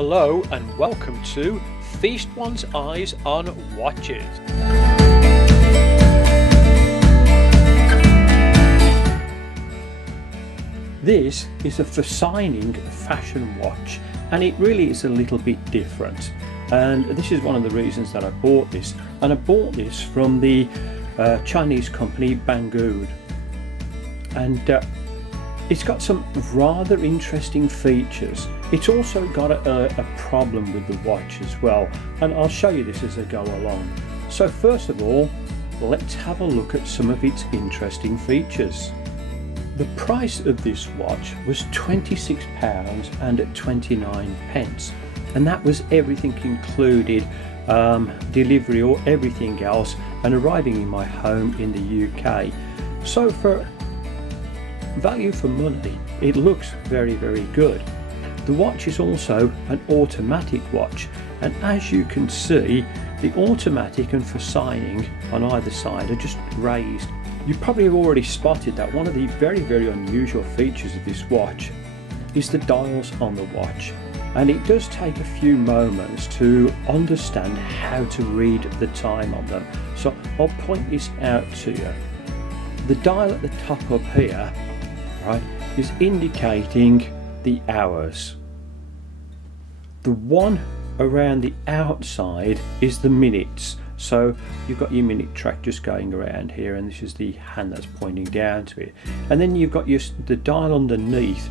Hello and welcome to Feast One's Eyes on Watches. This is a Forsining fashion watch, and it really is a little bit different, and this is one of the reasons that I bought this. And I bought this from the Chinese company Banggood, and it's got some rather interesting features. It's also got a problem with the watch as well, and I'll show you this as I go along. So first of all, let's have a look at some of its interesting features. The price of this watch was £26.29, and that was everything included, delivery or everything else, and arriving in my home in the UK. So for value for money, it looks very, very good. The watch is also an automatic watch, and as you can see, the automatic and Forsining on either side are just raised. You probably have already spotted that one of the very, very unusual features of this watch is the dials on the watch, and it does take a few moments to understand how to read the time on them. So I'll point this out to you. The dial at the top up here, right, is indicating the hours. The one around the outside is the minutes. So you've got your minute track just going around here, and this is the hand that's pointing down to it. And then you've got the dial underneath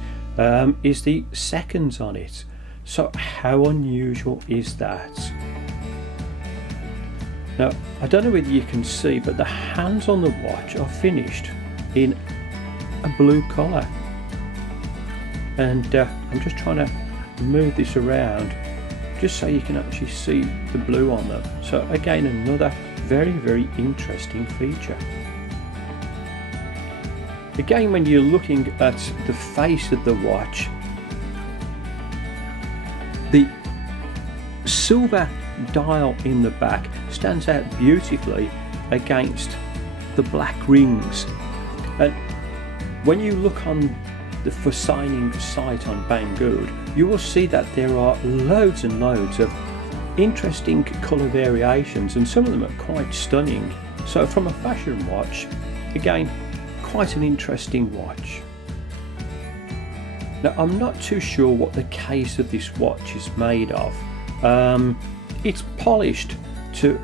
is the seconds on it. So how unusual is that? Now, I don't know whether you can see, but the hands on the watch are finished in a blue colour. And I'm just trying to move this around just so you can actually see the blue on them. So again, another very, very interesting feature. Again, when you're looking at the face of the watch, the silver dial in the back stands out beautifully against the black rings. And when you look on the Forsining site on Banggood, you will see that there are loads and loads of interesting colour variations, and some of them are quite stunning. So from a fashion watch, again, quite an interesting watch. Now, I'm not too sure what the case of this watch is made of. It's polished to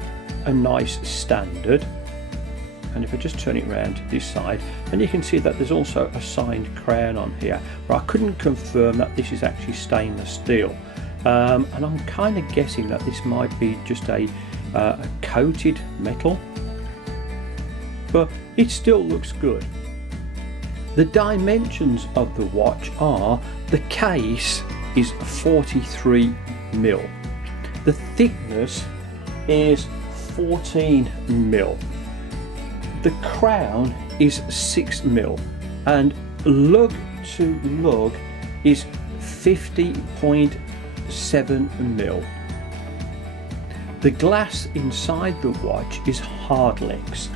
a nice standard, and if I just turn it around to this side, and you can see that there's also a signed crown on here, but I couldn't confirm that this is actually stainless steel, and I'm kind of guessing that this might be just a coated metal, but it still looks good. The dimensions of the watch are: the case is 43mm, the thickness is 14mm, the crown is 6mm, and lug to lug is 50.7mm. The glass inside the watch is hard legs,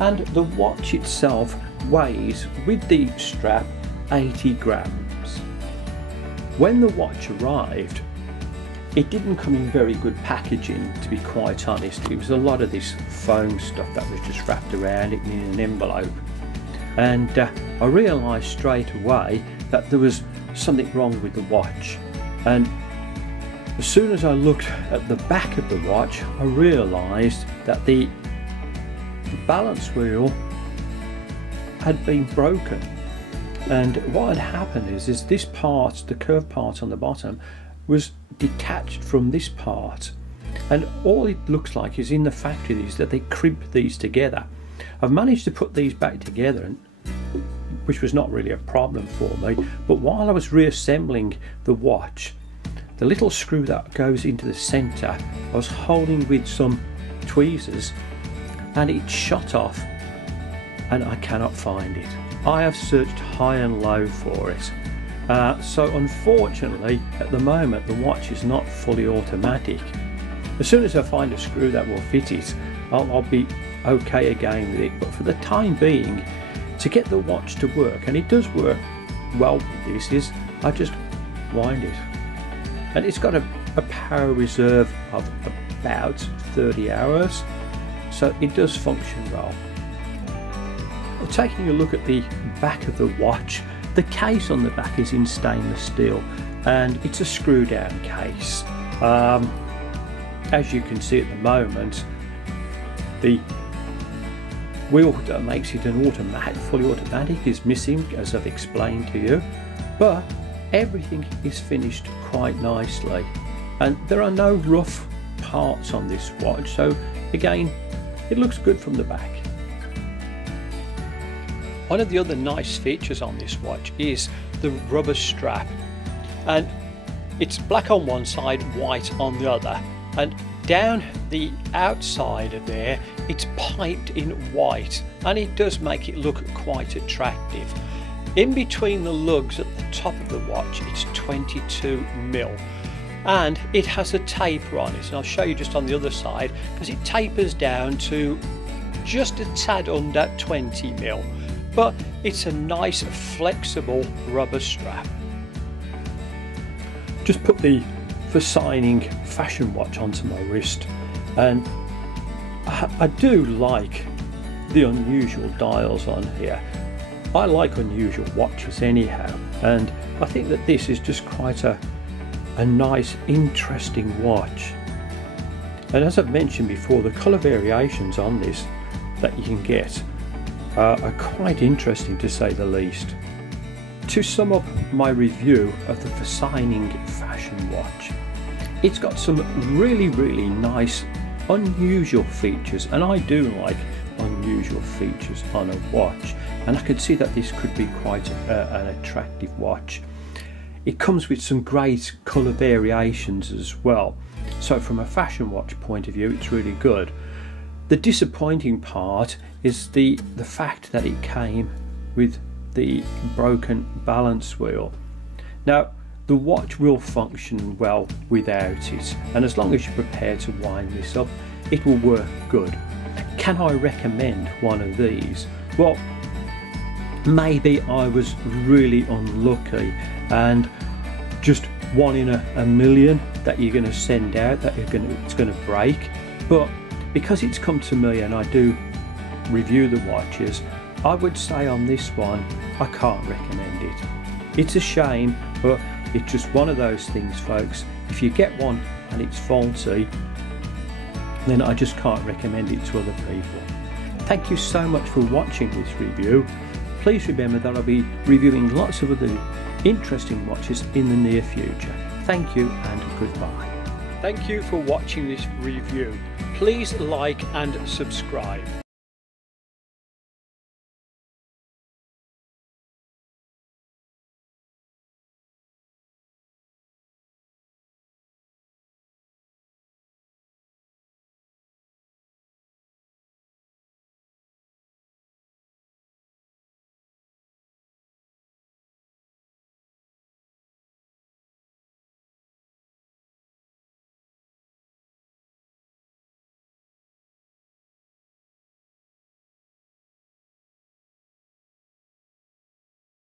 and the watch itself weighs, with the strap, 80 grams. When the watch arrived, it didn't come in very good packaging, to be quite honest. It was a lot of this foam stuff that was just wrapped around it in an envelope, and I realised straight away that there was something wrong with the watch. And as soon as I looked at the back of the watch, I realised that the balance wheel had been broken, and what had happened is this part, the curved part on the bottom, was detached from this part, and all it looks like is in the factory is that they crimped these together. I've managed to put these back together, which was not really a problem for me, but while I was reassembling the watch, the little screw that goes into the centre, I was holding with some tweezers, and it shot off, and I cannot find it. I have searched high and low for it. So unfortunately, at the moment, the watch is not fully automatic. As soon as I find a screw that will fit it, I'll be okay again with it. But for the time being, to get the watch to work, and it does work well with this, is I just wind it. and it's got a power reserve of about 30 hours, so it does function well. Taking a look at the back of the watch, the case on the back is in stainless steel and it's a screw down case. As you can see at the moment, the wheel that makes it an fully automatic is missing, as I've explained to you, but everything is finished quite nicely and there are no rough parts on this watch, so again it looks good from the back. One of the other nice features on this watch is the rubber strap, and it's black on one side, white on the other, and down the outside of there it's piped in white, and it does make it look quite attractive. In between the lugs at the top of the watch it's 22mm, and it has a taper on it, and I'll show you just on the other side, because it tapers down to just a tad under 20mm, but it's a nice flexible rubber strap. Just put the Forsining fashion watch onto my wrist, and I do like the unusual dials on here. I like unusual watches anyhow, and I think that this is just quite a nice, interesting watch. And as I've mentioned before, the colour variations on this that you can get are quite interesting, to say the least. To sum up my review of the Forsining fashion watch, it's got some really nice unusual features, and I do like unusual features on a watch, and I could see that this could be quite an attractive watch. It comes with some great colour variations as well, so from a fashion watch point of view it's really good. The disappointing part is the fact that it came with the broken balance wheel. Now the watch will function well without it, and as long as you're prepared to wind this up it will work good. Can I recommend one of these? Well, maybe I was really unlucky and just one in a million that you're going to send out that it's going to break, but because it's come to me and I do review the watches, I would say on this one I can't recommend it. It's a shame, but it's just one of those things, folks. If you get one and it's faulty, then I just can't recommend it to other people. Thank you so much for watching this review. Please remember that I'll be reviewing lots of other interesting watches in the near future. Thank you and goodbye. Thank you for watching this review. Please like and subscribe.